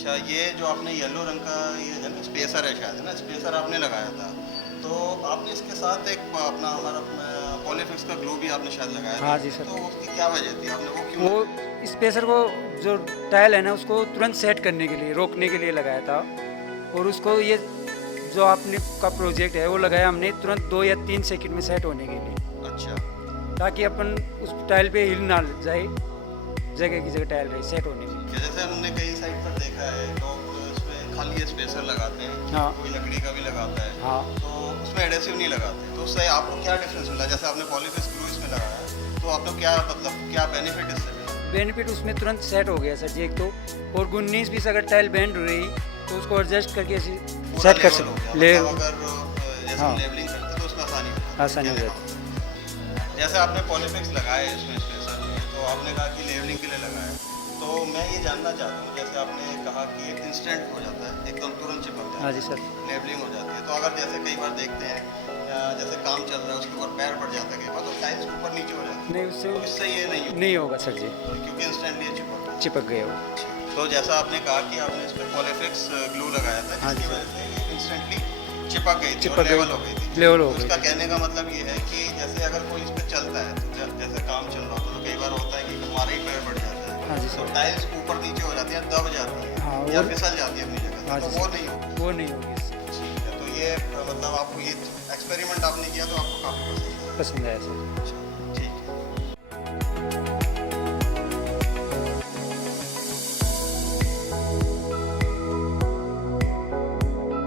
अच्छा, ये जो आपने येलो रंग का ये है ना स्पेसर है शायद, है ना, स्पेसर आपने लगाया था, तो आपने इसके साथ एक अपना हमारा पॉलीफिक्स का ग्लू भी आपने शायद लगाया था, हाँ जी सर। तो उसकी क्या वजह थी, आपने वो क्यों वो लगाया? स्पेसर को, जो टाइल है ना, उसको तुरंत सेट करने के लिए, रोकने के लिए लगाया था। और उसको ये जो आपने का प्रोजेक्ट है वो लगाया हमने तुरंत 2 या 3 सेकंड में सेट होने के लिए, अच्छा। ताकि अपन उस टाइल पे हिल ना जाए, जगह की जगह टाइल रहे सेट होने में। कि जैसे हमने कई साइड पर देखा है लोग इसमें खाली स्पेसर लगाते हैं, हाँ कोई लकड़ी का भी लगाता है, हाँ। तो उसमें एडेसिव नहीं लगाते, तो उससे आपको क्या डिफरेंस मिला? जैसे आपने पॉलीफिक्स ग्लू इसमें लगाया, तो आपको क्या मतलब क्या बेनिफिट इससे मिला? बेनिफिट उसमें तुरंत सेट हो गया सर जी, एक तो। और 19-20 अगर टाइल बेंड हो रही तो उसको एडजस्ट करके ऐसे पूरा सेट कर लेवल हो गया, सकते ले। मतलब अगर जैसे हम हाँ, लेवलिंग करते तो उसमें आसानी हो जाती है, आसानी हो कहने का जाती है। मतलब। जैसे आपने पॉलीफिक्स लगाए इसमें स्पेशल, तो आपने कहा कि लेवलिंग के लिए लगाया, तो मैं ये जानना चाहता हूँ, जैसे आपने कहा कि एक इंस्टेंट हो जाता है, एकदम तुरंत चिपक हाँ जाता जी सर। है, लेवलिंग हो जाती है, तो अगर जैसे कई बार देखते हैं जैसे काम चल रहा है उसके ऊपर पैर पड़ जाता है कई बार, तो टाइल्स ऊपर नीचे हो जाती नहीं, है, उससे तो इससे ये नहीं नहीं होगा सर जी, होगा क्योंकि इंस्टेंटली चिपक गया। चिपक गया वो। तो जैसा आपने कहा कि आपने इस पर पॉलीफिक्स ग्लू लगाया था हाँ जी जिसकी सर। वजह से ये इंस्टेंटली चिपक गई थी और चिपक गई, लेवल हो गई थी। लेवल हो तो गई इसका थी। कहने का मतलब ये है कि जैसे अगर कोई इस पर चलता है, तो जैसे काम चल रहा होता है, तो कई बार होता है कि हमारा ही पैर बढ़ जाता है, हाँ जी तो सर। टाइल्स ऊपर नीचे हो जाती है, दब जाती है हाँ, या और फिसल जाती है अपनी जगह हाँ से, जी तो वो सर, नहीं होगी। वो नहीं होगी इससे। ठीक है, तो ये मतलब आपको ये एक्सपेरिमेंट आपने किया तो आपको काफ़ी पसंद है। पसंद आया सर। अच्छा।